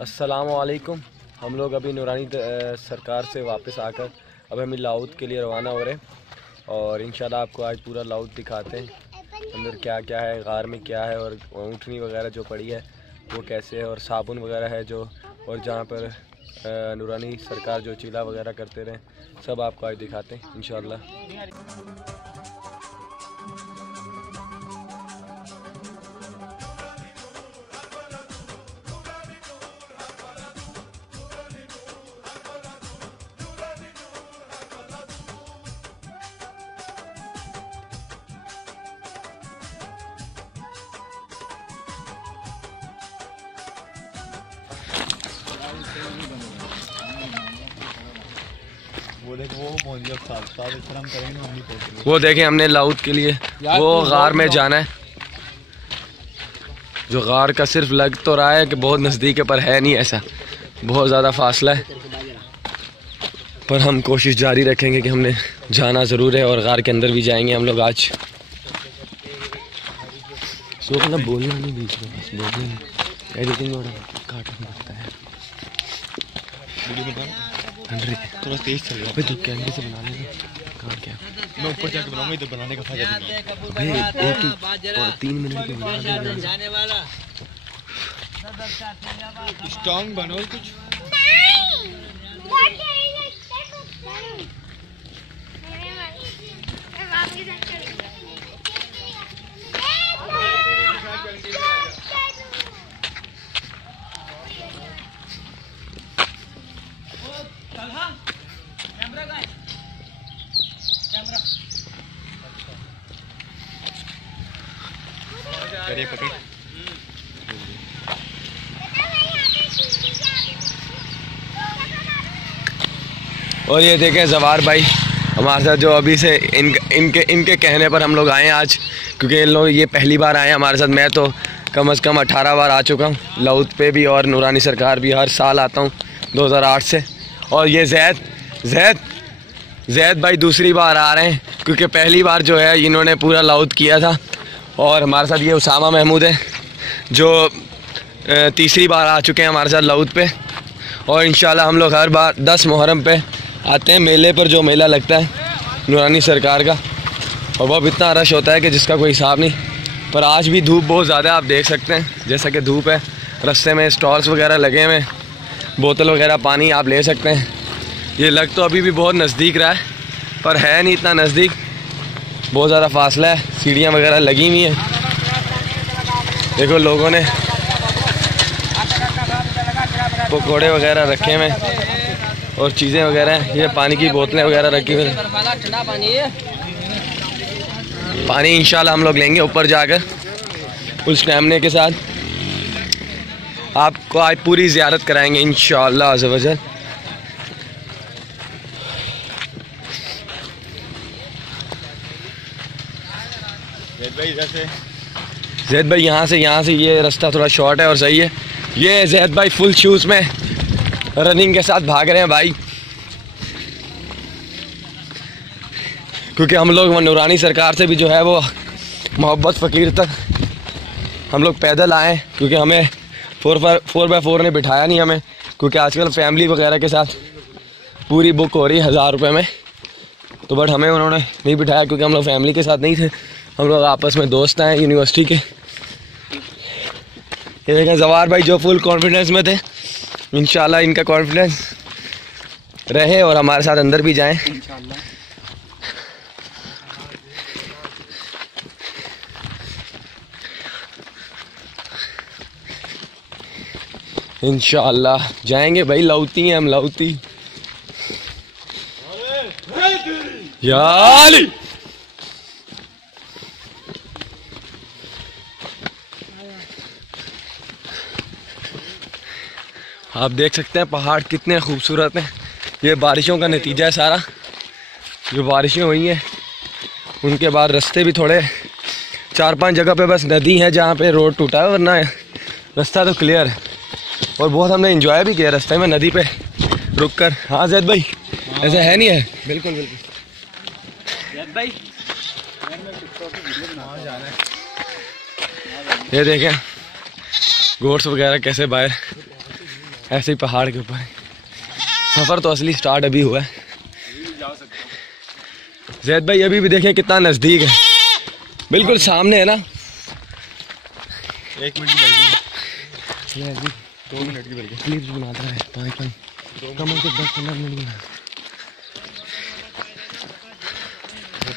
अस्सलामुअलैकुम। हम लोग अभी नूरानी सरकार से वापस आकर अब हम लाउद के लिए रवाना हो रहे हैं और इंशाल्लाह आपको आज पूरा लाउद दिखाते हैं अंदर क्या क्या है, गार में क्या है और ऊँटनी वगैरह जो पड़ी है वो कैसे है और साबुन वगैरह है जो, और जहाँ पर नूरानी सरकार जो चीला वगैरह करते रहे सब आपको आज दिखाते हैं इंशाल्लाह। वो देखें हमने लाउद के लिए वो गार में जाना है, जो गार का सिर्फ लग तो रहा है कि बहुत नज़दीक है पर है नहीं, ऐसा बहुत ज़्यादा फासला है, पर हम कोशिश जारी रखेंगे कि हमने जाना ज़रूर है और गार के अंदर भी जाएंगे हम लोग आज। सो मतलब बोलना नहीं बीच में, बस बोलना एडिटिंग और काटना पड़ता है। थोड़ा तेज चल रहा है तो कैमरे से बना लेना। कहाँ क्या मैं ऊपर जाके बनाऊंगा, इधर बनाने का फायदा नहीं है। एक ही 3 मिनट के बना स्ट्रॉन्ग बनो कुछ और ये देखें जवार भाई हमारे साथ जो अभी से इनके कहने पर हम लोग आए हैं आज, क्योंकि इन लोग ये पहली बार आए हैं हमारे साथ। मैं तो कम से कम 18 बार आ चुका हूँ लाउद पे भी, और नूरानी सरकार भी हर साल आता हूँ 2008 से। और ये जैद भाई दूसरी बार आ रहे हैं, क्योंकि पहली बार जो है इन्होंने पूरा लाउद किया था। और हमारे साथ ये उसामा महमूद है जो तीसरी बार आ चुके हैं हमारे साथ लाउद पे। और इंशाल्लाह हम लोग हर बार 10 मुहर्रम पे आते हैं मेले पर, जो मेला लगता है नूरानी सरकार का, और वह इतना रश होता है कि जिसका कोई हिसाब नहीं। पर आज भी धूप बहुत ज़्यादा है, आप देख सकते हैं जैसा कि धूप है। रास्ते में स्टॉल्स वगैरह लगे हुए, बोतल वगैरह पानी आप ले सकते हैं। ये लग तो अभी भी बहुत नज़दीक रहा है पर है नहीं इतना नज़दीक, बहुत ज़्यादा फासला है। सीढ़ियाँ वगैरह लगी हुई हैं, देखो लोगों ने पकौड़े वगैरह रखे हुए और चीज़ें वगैरह, ये पानी की बोतलें वगैरह रखी हुई हैं। पानी इंशाल्लाह हम लोग लेंगे ऊपर जाकर फुल स्टैमिना के साथ। आपको आज पूरी ज़ियारत कराएंगे इंशाल्लाह अज़्ज़ व जल। जैद भाई यहाँ से ये रास्ता थोड़ा शॉर्ट है और सही है। ये जैद भाई फुल शूज़ में रनिंग के साथ भाग रहे हैं भाई, क्योंकि हम लोग नूरानी सरकार से भी जो है वो मोहब्बत फ़कीर तक हम लोग पैदल आए, क्योंकि हमें 4x4 ने बिठाया नहीं हमें, क्योंकि आजकल फैमिली वगैरह के साथ पूरी बुक हो रही है 1000 रुपये में। तो बट हमें उन्होंने नहीं बिठाया क्योंकि हम लोग फैमिली के साथ नहीं थे, हम लोग आपस में दोस्त हैं यूनिवर्सिटी के। ये देखें जवार भाई जो फुल कॉन्फिडेंस में थे, इंशाल्लाह इनका कॉन्फिडेंस रहे और हमारे साथ अंदर भी जाएं इंशाल्लाह। जाएंगे भाई, लाउती हैं हम, लाउती याली। आप देख सकते हैं पहाड़ कितने खूबसूरत हैं। ये बारिशों का नतीजा है सारा, जो बारिशें हुई हैं उनके बाद रास्ते भी थोड़े 4-5 जगह पे बस नदी है जहाँ पे रोड टूटा है, वरना रास्ता तो क्लियर है। और बहुत हमने एंजॉय भी किया रास्ते में नदी पे रुक कर। हाँ जैद भाई ऐसा है नहीं है? बिल्कुल बिल्कुल जैद भाई ये देखें गोट्स वगैरह कैसे बाहर ऐसे ही पहाड़ के ऊपर। सफ़र तो असली स्टार्ट अभी हुआ है। जैद भाई अभी भी देखें कितना नज़दीक है, बिल्कुल सामने है ना। 1 मिनट की लगेगी, 2 मिनट की बल्कि क्लिप्स बनाता है। पानी कम से 10-15 मिनट बना।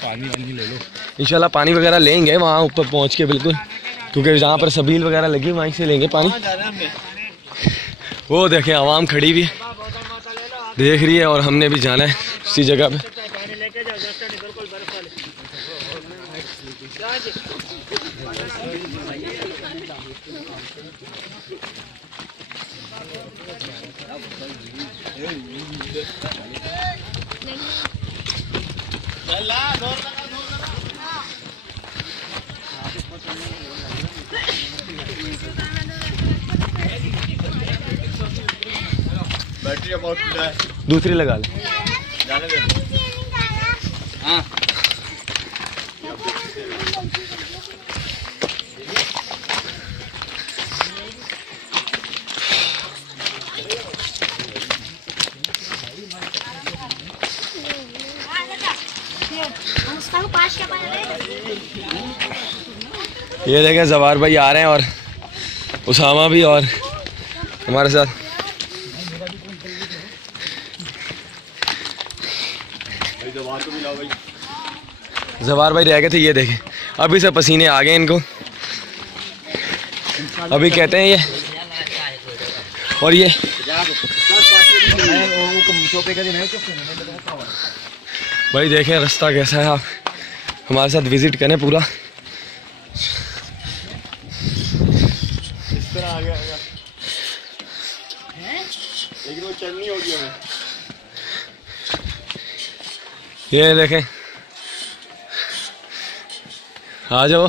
पानी वानी ले लो। इंशाल्लाह पानी वगैरह लेंगे वहाँ ऊपर पहुँच के बिल्कुल, क्योंकि जहाँ पर सबील वगैरह लगी वहीं से लेंगे पानी। वो देखें आवाम खड़ी भी देख रही है और हमने भी जाना है उसी जगह पे। बैटरी बहुत है, दूसरी लगा ले। जाने दे। हाँ ये देखें जवार भाई आ रहे हैं और उसामा भी और हमारे साथ। जवार भाई रह गए थे, ये देखें अभी से पसीने आ गए इनको। अभी कहते हैं ये और ये भाई देखें रास्ता कैसा है, आप हमारे साथ विजिट करें पूरा। इस तरह आ गया लेकिन वो चढ़नी होगी हमें। ये देखें आ जाओ।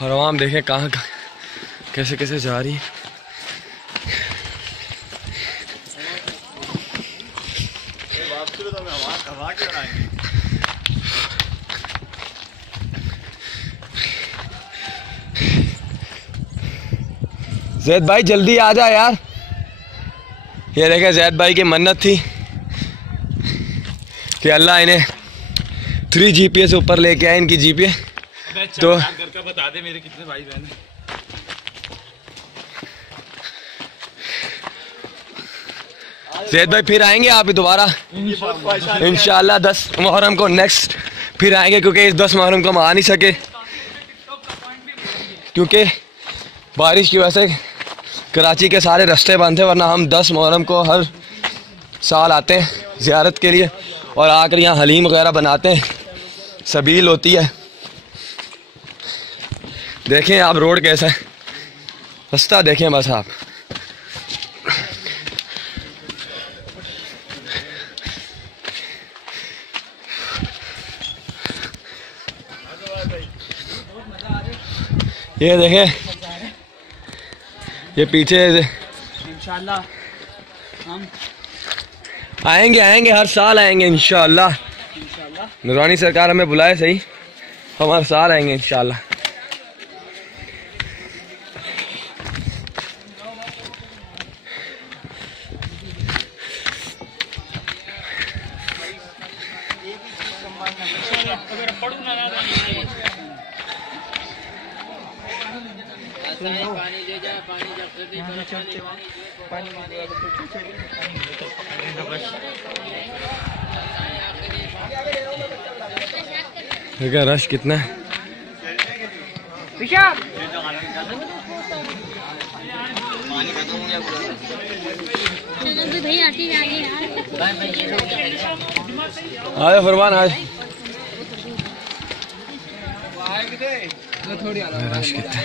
और आवाम देखें कहाँ कैसे कैसे जा रही है। जैद भाई जल्दी आ जा यार। ये देखें जैद भाई की मन्नत थी कि अल्लाह इन्हें 3 GPA से ऊपर लेके आए, इनकी GPA। तो घर का बता दे मेरे कितने भाई बहन हैं। जैद भाई फिर आएंगे आप दोबारा इंशाल्लाह 10 मुहर्रम को नेक्स्ट फिर आएंगे, क्योंकि इस 10 मुहर्रम को हम आ नहीं सके क्योंकि बारिश की वजह से कराची के सारे रास्ते बंद थे, वरना हम 10 मुहर्रम को हर साल आते हैं ज़ियारत के लिए और आकर यहाँ हलीम वगैरह बनाते हैं, सबील होती है। देखें आप रोड कैसा है, रास्ता देखें बस आप। ये देखें ये पीछे इंशाल्लाह हम आएंगे हर साल आएंगे इंशाल्लाह। नूरानी सरकार हमें बुलाए सही, हम हर साल आएंगे इंशाल्लाह। देखा रश कितना है। आए फरमान आज रश कितना है।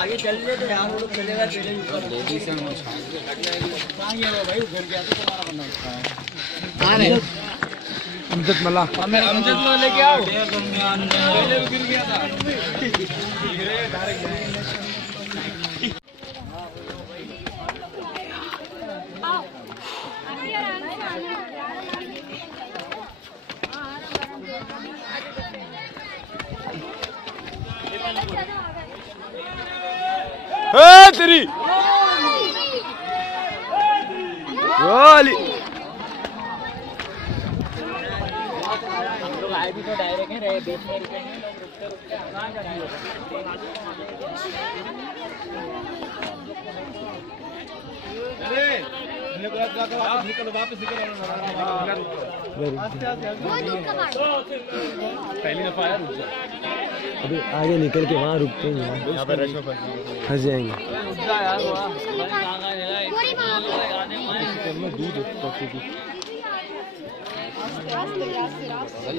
आगे चल ले तो यार वो लोग चलेगा चले ऊपर लेडीज से भाई घर गया तो तुम्हारा बंदा हां नहीं अमजद मल्ला अमजद मल्ला लेके आओ पहले गिर गया था तेरी गोली। भी तो डायरेक्ट है बीच में रुके हैं लोग, रुकते रुकते कहाँ जा रहे हैं। पहली दफा आया, रुक जा। अभी आगे निकल के वहाँ रुकते हैं, यहाँ पे रश में फंस जाएंगे। दूध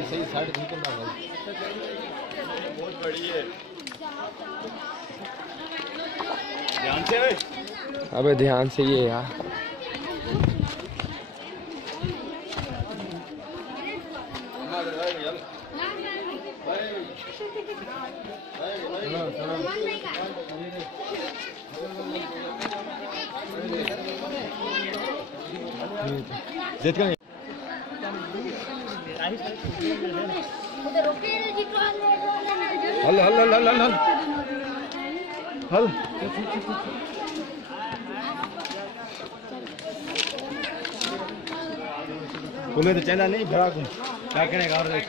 सही साइड निकलना बहुत बड़ी है। ध्यान से अबे ध्यान से ये यार। हल हल हल हल हल हल तुम्हें तो चला नहीं भरा को क्या करेगा और देख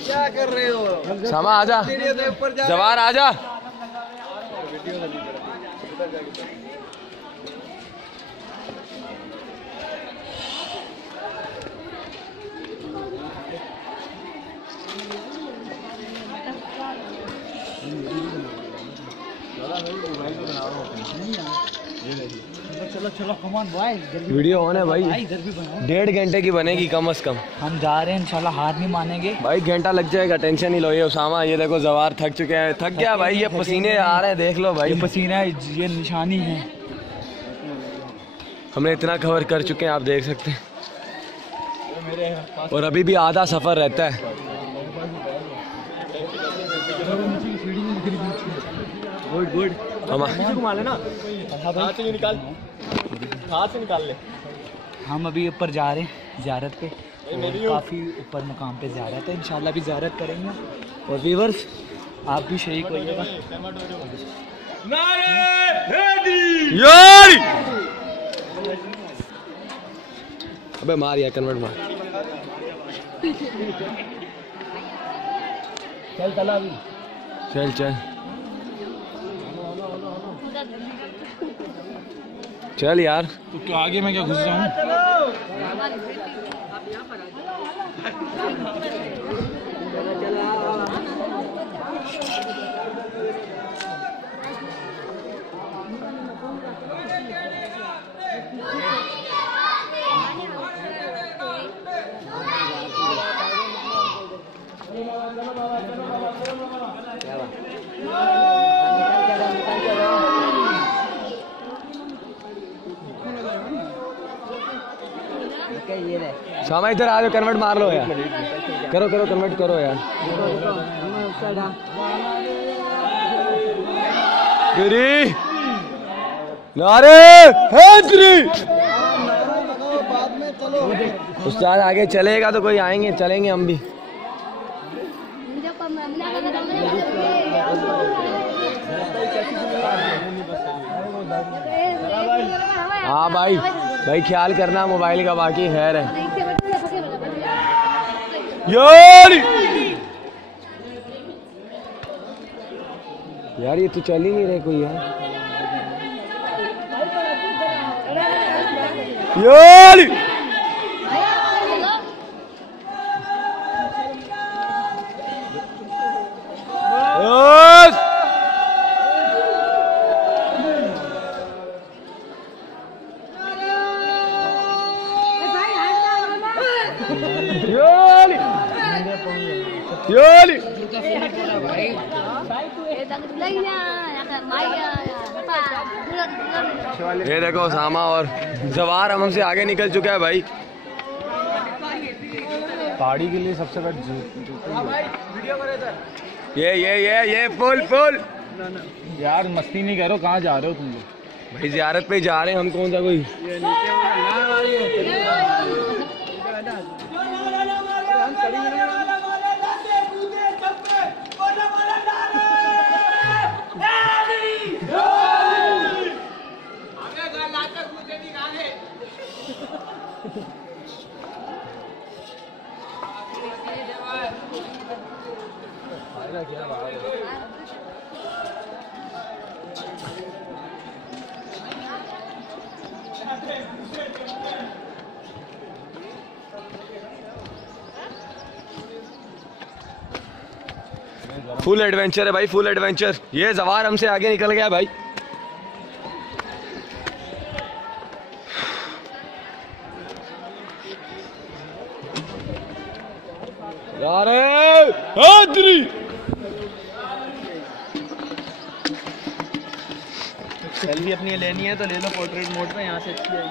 क्या कर रहे हो? सामा आजा, जवार आजा। चलो चलो कमान भाई, वीडियो ऑन है भाई। इधर भी बनाओ। 1.5 घंटे की बनेगी कम से कम। हम जा रहे हैं, इंशाल्लाह हार नहीं मानेंगे भाई घंटा लग जाएगा, टेंशन नहीं लो। ये उसामा, ये देखो जवार थक चुके हैं, थक गया भाई, ये पसीने आ रहे हैं, देख लो भाई। ये पसीना, ये निशानी है। हमने इतना कवर कर चुके हैं, आप देख सकते हैं। और अभी भी आधा सफर रहता है। गुड गुड हम घुमा लेना, हाथ से निकाल, हाथ से निकाल ले। हम अभी ऊपर जा रहे हैं ज़ियारत पे, काफ़ी ऊपर मुकाम पे ज़ियारत है, इंशाल्लाह भी ज़ियारत करेंगे। और व्यूअर्स आप भी शरीक होइएगा। यार अबे मार यार, कन्वर्ट मार। चल चला अभी, चल चल चल यार। तो क्या आगे मैं क्या घुस जाऊँ? शामा इधर आ जाओ, कन्वर्ट मार लो यार। करो करो कन्वर्ट करो यार। तेरी नारे हैदरी। उस्ताद आगे चलेगा तो कोई आएंगे, चलेंगे हम भी। हाँ भाई, भाई ख्याल करना मोबाइल का, बाकी खैर है यार। यार ये तो चल ही नहीं रहे कोई यार। यार ये देखो सामा और जवार हमसे आगे निकल चुका है भाई। पहाड़ी के लिए सबसे बड़ी ये फुल फुल। यार मस्ती नहीं करो, कहाँ जा रहे हो तुम लोग? भाई जियारत पे जा रहे हैं हम, कौन सा कोई फुल एडवेंचर है भाई, फुल एडवेंचर। ये जवार हमसे आगे निकल गया भाई। सेल्फी अपनी लेनी है तो ले लो पोर्ट्रेट मोड पे, यहाँ से अच्छी आएगी।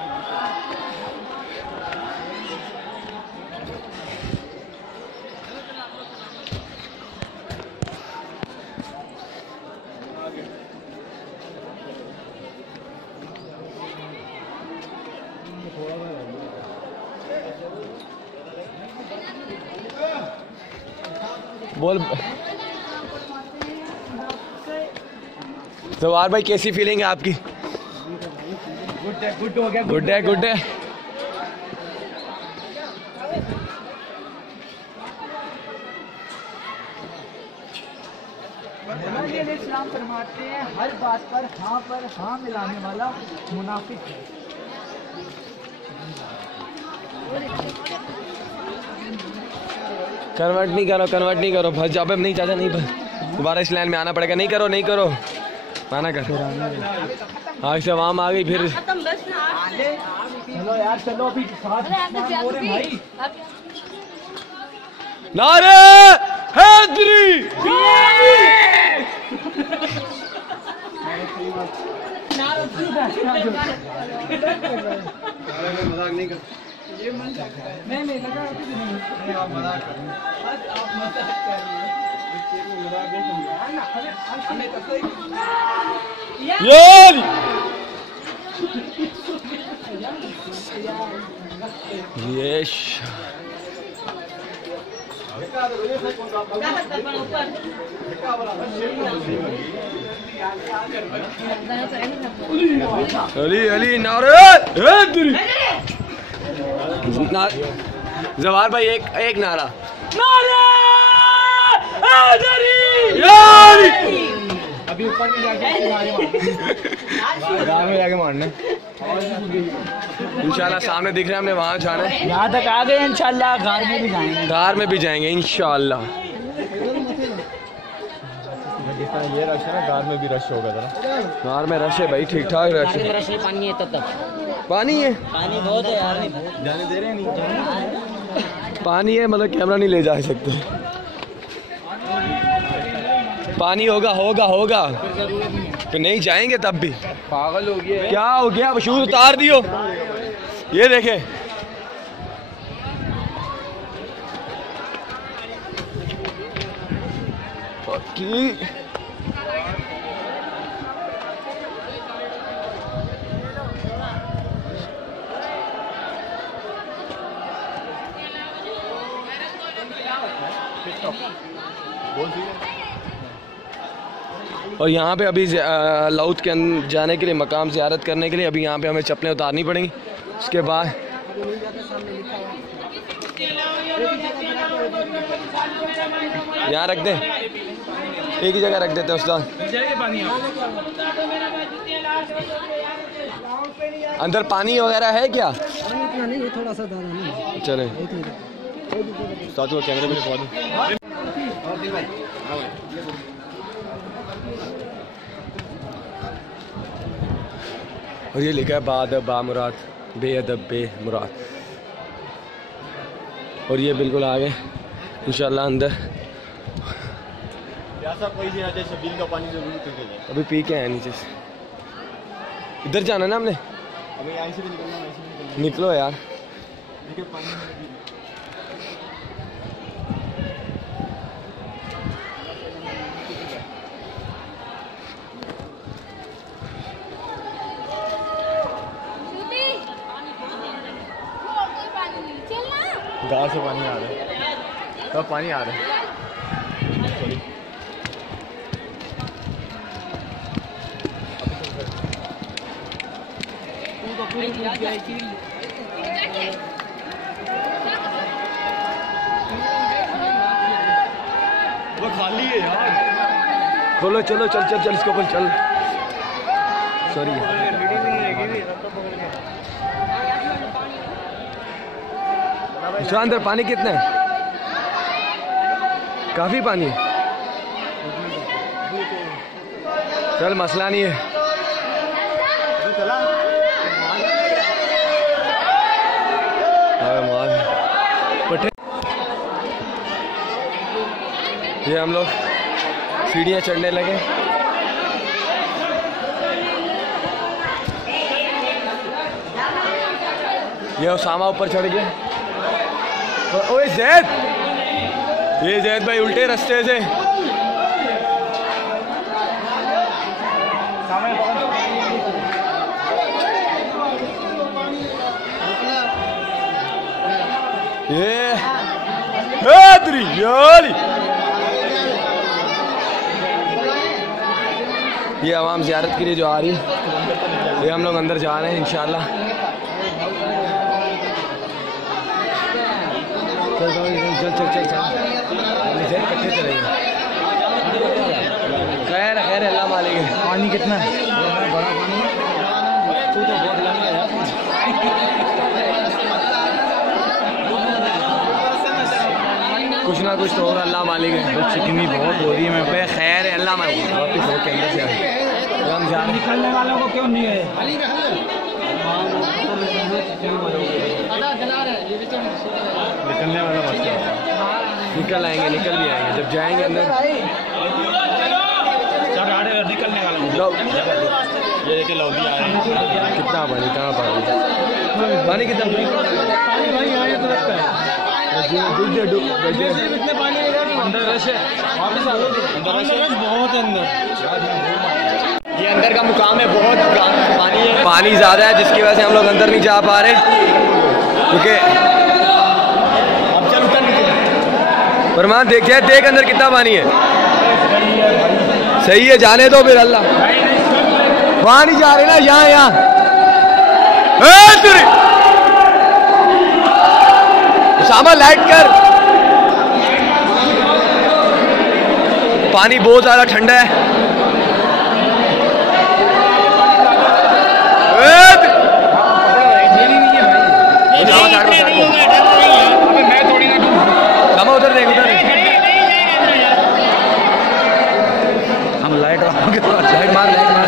बोल जवार भाई, कैसी फीलिंग है आपकी? गुड हो गया। गुड है, गुड है। इस्लाम फरमाते हैं हर बात पर हाँ मिलाने वाला मुनाफिक है। कन्वर्ट नहीं करो, फंस जाओ। नहीं चाचा, नहीं दोबारा इस लाइन में आना पड़ेगा। नहीं करो माना कर। आग से आवाम आ गई फिर। चलो यार, चलो अभी साथ हो रहे भाई। नारे हैदरी। मजाक नहीं कर। नहीं लगा नहीं, आप मजाक कर रहे हैं। आप मजाक कर रहे हैं। यश अली नारे हैदरी। जवार भाई एक नारा, नारे हैदरी। अभी ऊपर में जाके मारना। इंशाल्लाह सामने दिख रहा है, हमने वहाँ जाना है। यहाँ तक आ गए इंशाल्लाह, घर में भी जाएंगे। इंशाल्लाह। ये रश है ना, कार में भी रश होगा जरा। कार में रश है भाई, ठीक ठाक रश है। पानी है तब पानी है, पानी बहुत है यार। जाने दे रहे हैं नहीं? पानी है मतलब कैमरा नहीं ले जा सकते। पानी होगा फिर नहीं जाएंगे तब भी। पागल हो गया। क्या हो गया? शूज उतार दियो। ये देखे और यहाँ पे अभी लाउत के जाने के लिए, मकाम ज़ियारत करने के लिए अभी यहाँ पे हमें चप्पलें उतारनी पड़ेंगी। उसके बाद यहाँ रख दे, एक ही जगह रख देते हैं उस्ताद। अंदर पानी वगैरह है क्या? नहीं, थोड़ा सा दाना। चले उस्ताद को कैमरे में दिखा दो। और ये लिखा है बादब बा मुराद, बेअदब बे मुराद। और ये बिल्कुल आगे इंशाल्लाह अंदर। कोई भी आ जाए, शबील का पानी जरूर पीके जाए। अभी पी के आए नीचे से। इधर जाना ना हमने। अभी यहाँ से भी निकलना, ऐसे भी निकलना। निकलो यार। देखिए पानी गाँव से पानी आ रहा है। कब पानी आ रहा है? पूरी खोलो चलो चल चल चल इसको खोल चल। सॉरी अंदर पानी कितना है? काफी पानी है। चल मसला नहीं है। ये हम लोग सीढ़ियाँ चढ़ने लगे। ये उसामा ऊपर चढ़ गया। ओए जैद, ये जैद भाई उल्टे रास्ते से। ये आवाम ज़ियारत के लिए जो आ रही है, ये हम लोग अंदर जा रहे हैं इंशाल्लाह। चल चल चल चल चल इकट्ठे चलेंगे। खैर खैर अल्लाह मालिक है। पानी कितना है? बड़ा पानी तू तो बहुत लंबा है। कुछ ना कुछ तो होगा, अल्लाह मालिक है। चिकनी बहुत हो रही है। मैं पे खैर है अल्लाह मालिक। वापिस हो के अंदर से आए हम जा। निकलने वालों को क्यों नहीं है? निकलने वाला निकल आएंगे, निकल भी आएंगे जब जाएंगे अंदर। निकलने वाला ये देखिए लौदी आ रहे हैं। कितना पानी, कहाँ पानी, पानी कितना? बहुत अंदर, ये अंदर का मुकाम है, बहुत पानी है। पानी ज़्यादा है जिसकी वजह से हम लोग अंदर नहीं जा पा रहे, क्योंकि अब चल उतर नीचे। फरमान देखिए, देख अंदर कितना पानी है। सही है, जाने दो फिर। अल्लाह वहाँ नहीं जा रहे ना, यहाँ यहाँ उसामा लाइट कर। पानी बहुत ज़्यादा ठंडा है। उधर देख, उधर हम लाइट लाइट मार, लाइट मार।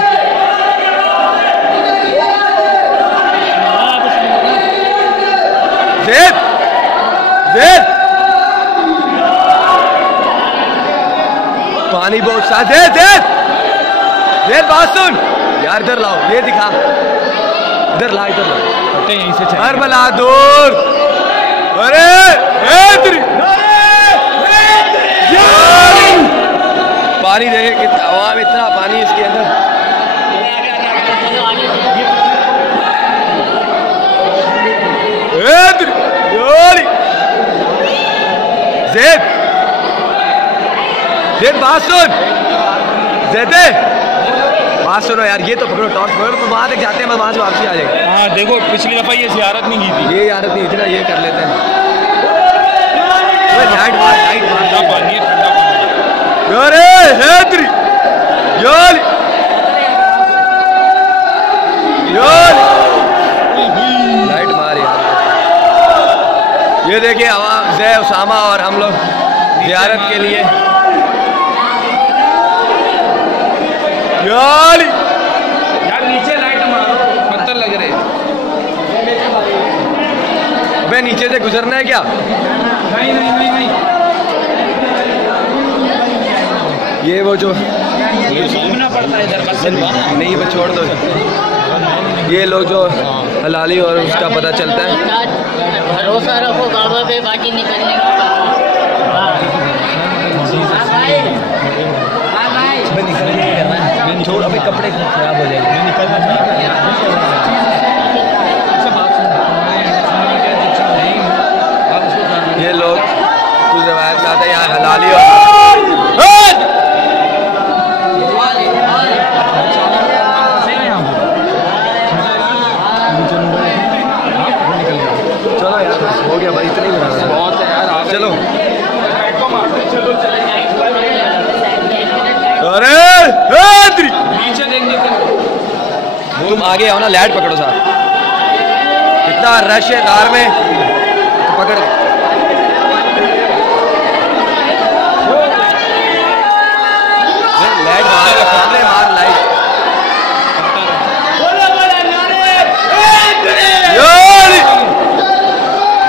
ज़ैद, ज़ैद पानी बहुत सा। ज़ैद, ज़ैद, ज़ैद बात सुन यार, इधर लाओ, ये दिखा, इधर ला, इधर ला। यहीं से हर बला दूर। अरे पानी देखे कितना, हवा में इतना पानी इसके अंदर। ज़ैद, ज़ैद बात सुन, ज़ैदे बात सुनो यार, ये तो पकड़ो, टॉर्च पकड़ो, तो वहाँ तक जाते हैं, वहाँ से वापसी आ जाएंगे। हाँ देखो, पिछली दफा ये ज़ियारत नहीं की थी। ये ज़ियारत नहीं, इतना ये कर लेते हैं। लाइट मार, लाइट मार। ठंडा पानी है, ठंडा पानी। अरे हैदरी यार, यार लाइट मार यार। ये देखिए आवाम ज़ै, उसामा और हम लोग ज़ियारत के लिए। यार नीचे लाइट मारो, पत्थर लग रहे। अबे नीचे से गुजरना है क्या? नहीं नहीं नहीं नहीं, ये वो जो घूमना पड़ता है इधर बस। नहीं, वो छोड़ दो। ये लोग जो हलाली और उसका पता चलता है। भरोसा रखो बाबा पे, बाकी निकलने का। छोड़, अबे कपड़े खराब हो जाएंगे। ये लोग कुछ रवायत में आता है यहाँ हलाली और चलो यार, हो गया भाई, इतना ही बहुत है यार। चलो, अरे आगे आओ ना, लाइट पकड़ो साथ। इतना रश है कार में, पकड़ लाइट मार लाइट।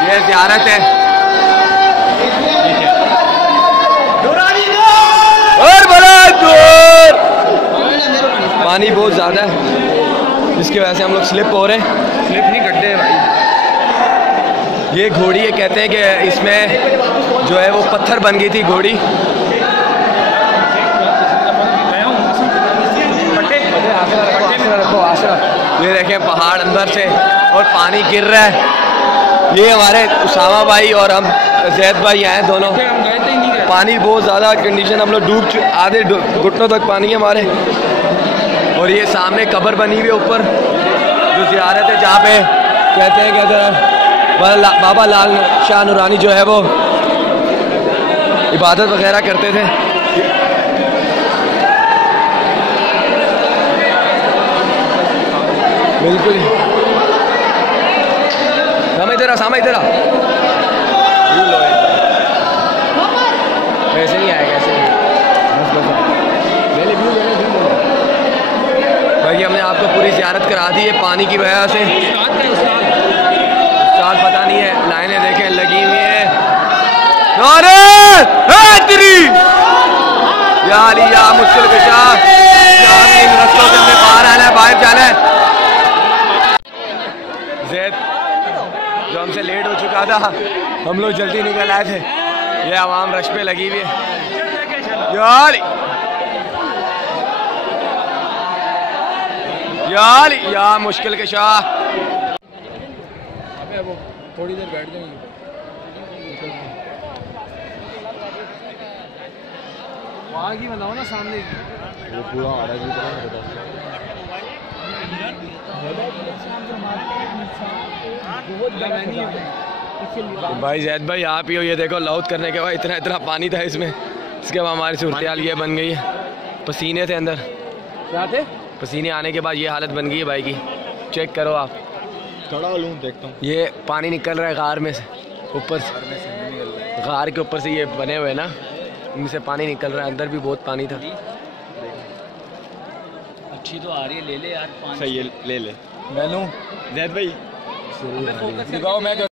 ये ज़ियारत है और बड़ा दूर, पानी बहुत ज़्यादा है जिसकी वजह से हम लोग स्लिप हो रहे हैं। स्लिप नहीं करते भाई। ये घोड़ी ये कहते हैं कि इसमें जो है वो पत्थर बन गई थी घोड़ी। ये देखें पहाड़ अंदर से और पानी गिर रहा है। ये हमारे उसामा भाई और हम जैद भाई आए दोनों। पानी बहुत ज़्यादा कंडीशन, हम लोग डूब आधे घुटनों तक पानी है हमारे। और ये सामने कब्र बनी हुई है ऊपर जो ज़ियारत है, जहाँ पे कहते हैं कि बाबा लाल शाह नूरानी जो है वो इबादत वगैरह करते थे। बिल्कुल सामा इधर आ। ऐसे नहीं आएगा, ऐसे नहीं। भाई हमने आपको पूरी ज़ियारत करा दी है पानी की वजह से। उस्ताद पता नहीं है, लाइनें देखें लगी हुई हैं। या मुश्किल कशा इन रस्तों से हमें बाहर आना है, बाहर जाना है। जैद जो हमसे लेट हो चुका था, हम लोग जल्दी निकल आए थे। ये आवाम रश पे लगी हुई है यार या मुश्किल के शाह। थोड़ी देर बैठ जाएंगे। वहाँ की बनाओ ना सामने की। वो पूरा आ रहा है। भाई जैद भाई आप ही हो। ये देखो लाउत करने के बाद इतना इतना पानी था इसमें। इसके बाद हमारी सूरत हाल ये बन गई है। पसीने थे अंदर, क्या थे? पसीने आने के बाद ये हालत बन गई है भाई की। चेक करो आप, खड़ा लूँ देखता हूँ। ये पानी निकल रहा है गार में से, ऊपर से गार के ऊपर से ये बने हुए ना, इनसे पानी निकल रहा है। अंदर भी बहुत पानी था। अच्छी तो आ रही है, ले ले यार पानी। सही है, ले ले। मैं लूँ जैद भाई दिखाओ। मैं